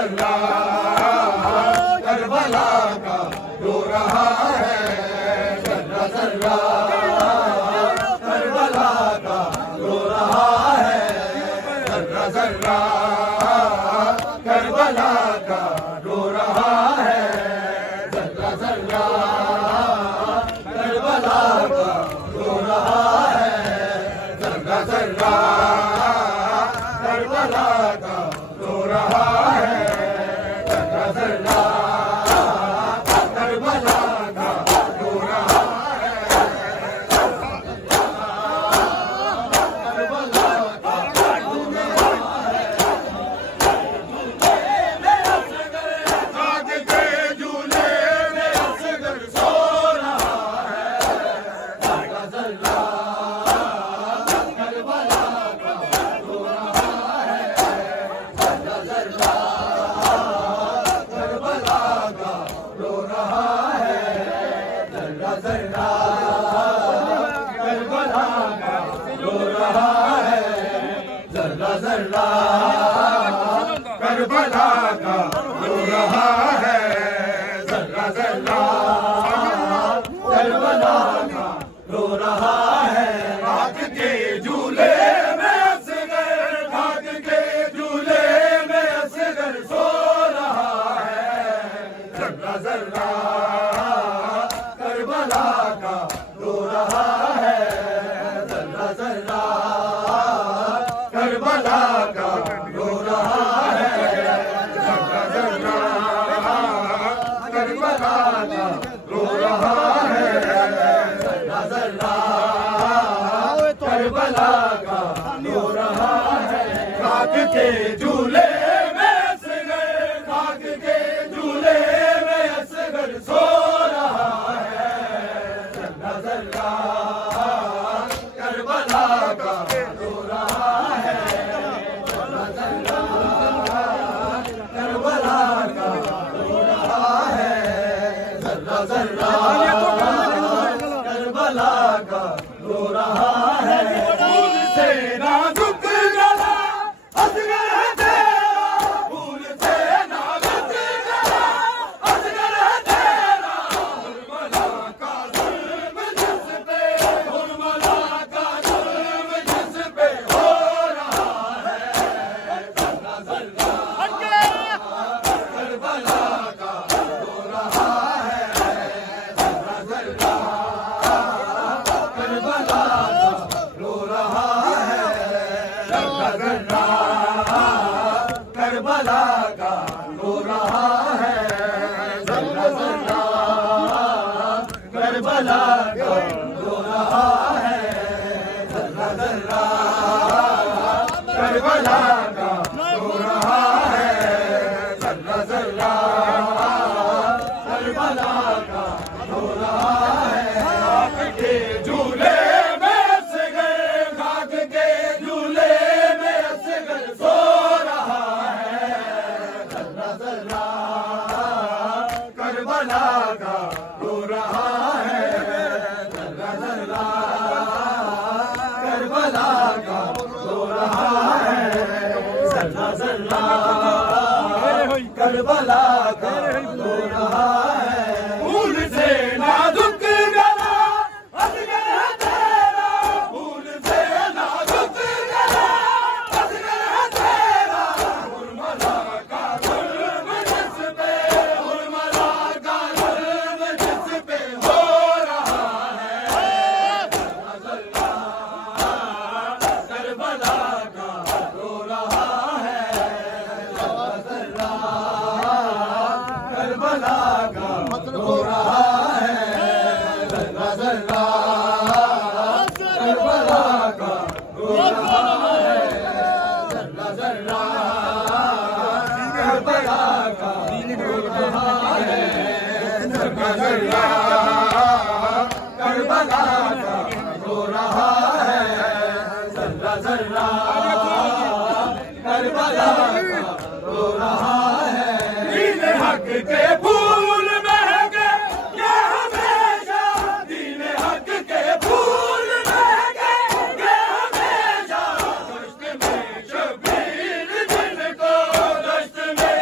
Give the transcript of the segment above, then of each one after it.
जर्रा Karbala का रो रहा है, जर्रा जर्रा करबला का रो रहा है, जर्रा जर्रा करबला का रो रहा है, जर्रा जर्रा करबला का रो रहा है, जर्रा जर्रा करबला का रो रहा है, जर्रा जर्रा करबला का रो रहा है, करबला का रो रहा है। आज के झूले में असगर सो रहा है, जर्रा जर्रा करबला का रो रहा है, जर्रा जर्रा करबला का रो रहा है, जर्रा जर्रा करबला का रो रहा है, जर्रा जर्रा करबला का रो रहा है, जर्रा जर्रा करबला का रो रहा है। खाक के झूले में असगर, खाक के झूले में असगर सो रहा है, जर्रा जर्रा करबला का रो रहा है, जर्रा जर्रा करबला का रो रहा है, जर्रा जर्रा करबला का रो रहा है, जर्रा जर्रा करबला का रो रहा है। खाक के झूले में असगर, खाक के झूले में असगर सो रहा है, जर्रा जर्रा करबला का रो रहा है, जर्रा जर्रा करबला का रो रहा है, जर्रा जर्रा करबला का रो रहा है। फूल से नाजुक गला असगर है तेरा, फूल से नाजुक गला असगर है तेरा, हुरमला का जुल्म जिस पे, हुरमला का जुल्म जिस पे हो रहा है, जर्रा जर्रा करबला का रो रहा है, जर्रा जर्रा करबला का रो रहा है, जर्रा जर्रा करबला का रो रहा है, जर्रा जर्रा करबला का रो रहा है, जर्रा जर्रा करबला का रो रहा है, जर्रा जर्रा करबला का रो रहा है। खाक के झूले में असगर, खाक के झूले में असगर सो रहा है, जर्रा जर्रा करबला का रो रहा है, जर्रा जर्रा करबला का रो रहा है, जर्रा जर्रा करबला का रो रहा है। फूल से नाजुक गला असगर है तेरा, फूल से नाजुक गला असगर है तेरा, हुरमला का जुल्म जिस पे, हुरमला का जुल्म जिस पे हो रहा है, जर्रा जर्रा करबला का रो रहा है, जर्रा जर्रा करबला का रो रहा है, जर्रा जर्रा करबला का रो रहा है, जर्रा जर्रा करबला का रो रहा है, जर्रा जर्रा करबला का रो रहा है, जर्रा जर्रा करबला का रो रहा है। दीन हक के फूल महके ये हमेशा, दीन हक के फूल महके ये हमेशा, दश्त में शबीर जिनको, दश्त में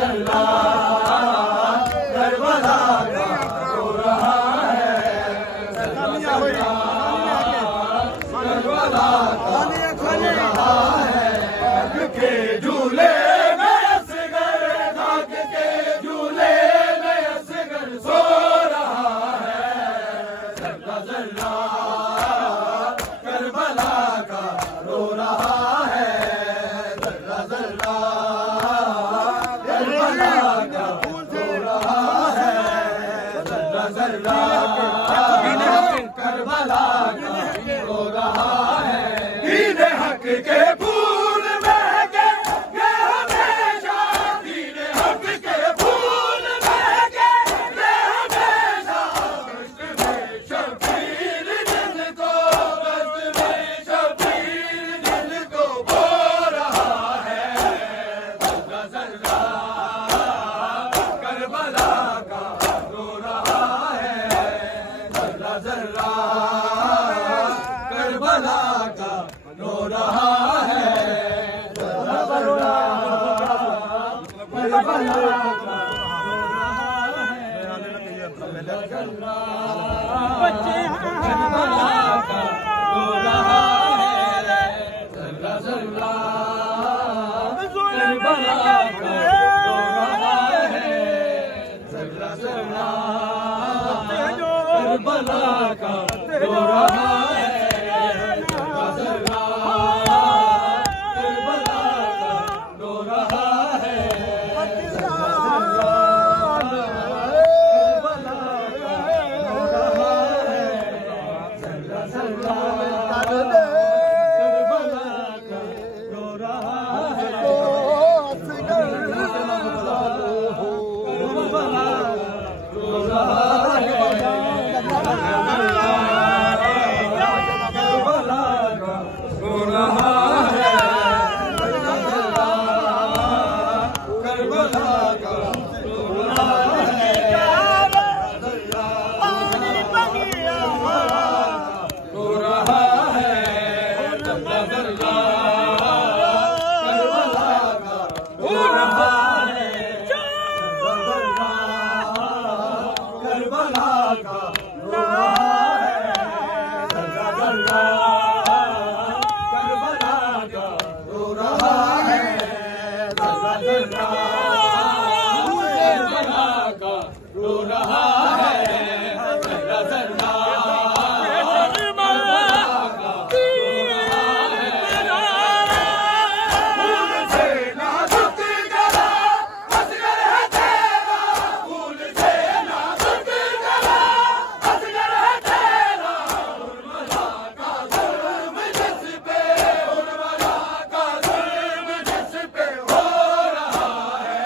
जर्रा करबला का रो रहा है, जर्रा करबला का रो रहा है। खाक के झूले में असगर, खाक के झूले में असगर सो रहा है, जर्रा जर्रा करबला का रो रहा है, जर्रा जर्रा करबला का रो रहा है, जर्रा जर्रा करबला का रो रहा है। दीन हक के फूल महके ये हमेशा, दीन हक के फूल महके ये हमेशा, कष्ट में शबीर जिनको, कष्ट में शबीर जिनको बो रहा है, जर्रा जर्रा करबला का रो रहा है, जर्रा जर्रा करबला का रो रहा है, जर्रा जर्रा करबला का रो रहा है, जर्रा करबला का रो रहा है, जर्रा जर्रा करबला का रो रहा है, जर्रा जर्रा करबला का रो रहा है, जर्रा जर्रा करबला का रो रहा है, जर्रा जर्रा करबला का रो रहा है, करबला का रो रहा है, करबला का रो रहा है, करबला का रो रहा है, रो रहा है, जर्रा जर्रा करबला का रो रहा है, जर्रा करबला का रो रहा है, जर्रा जर्रा करबला का रो रहा है, जर्रा जर्रा करबला का रो रहा है, जर्रा जर्रा फूल से नाजुक गला असगर है तेरा, फूल से नाजुक गला असगर है तेरा, उर्मिला का जुल्म जिस पे, उर्मिला का जुल्म जिस पे हो रहा है,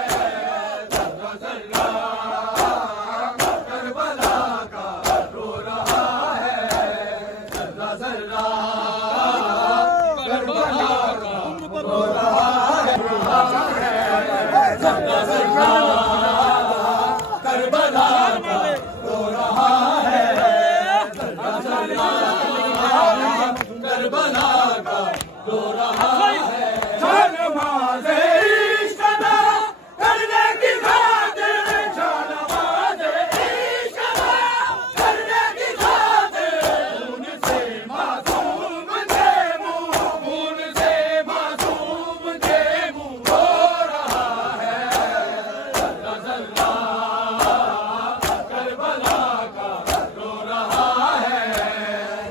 जर्रा जर्रा करबला का रो रहा है, जर्रा जर्रा करबला का रो रहा है, जर्रा जर्रा करबला का रो रहा है, जर्रा जर्रा करबला का रो रहा है। जानमाज़े इश्क अदा करने की खातिर, जानमाज़े इश्क अदा करने की खातिर, खून से मासूम के मुँह, खून से मासूम के मुँह रो रहा है, जर्रा जर्रा करबला का रो रहा है,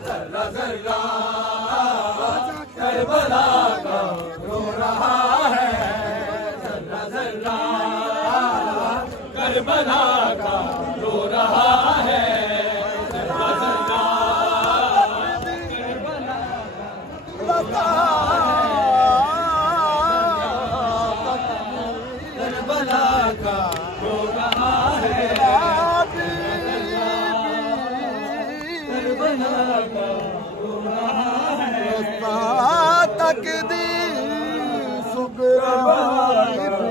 जर्रा जर्रा करबला का रो रहा है, जर्रा जर्रा करबला का रो रहा है, जर्रा जर्रा करबला करबला का रो रहा है, करबला का रो रहा है, तकदीर सुगरा करो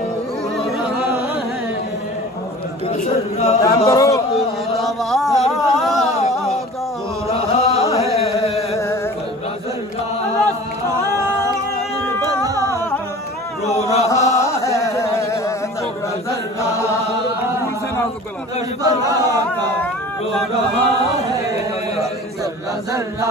रो रहा है, जर्रा करबला का रो रहा है जर्रा जर्रा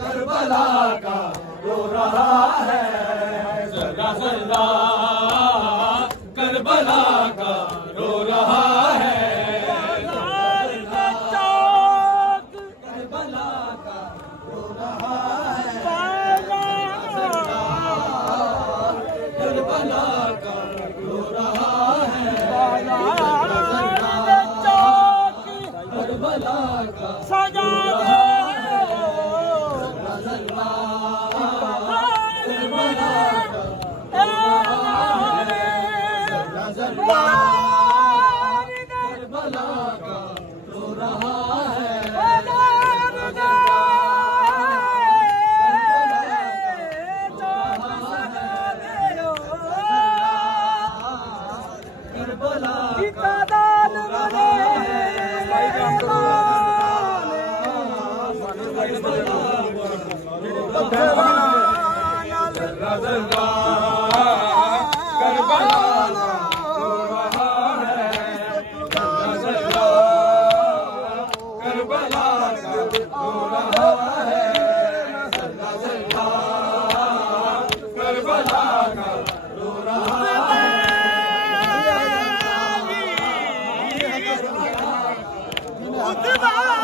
करबला का रो रहा है जर्रा जर्रा करबला का रो रहा है जर्रा जर्रा करबला Goodbye.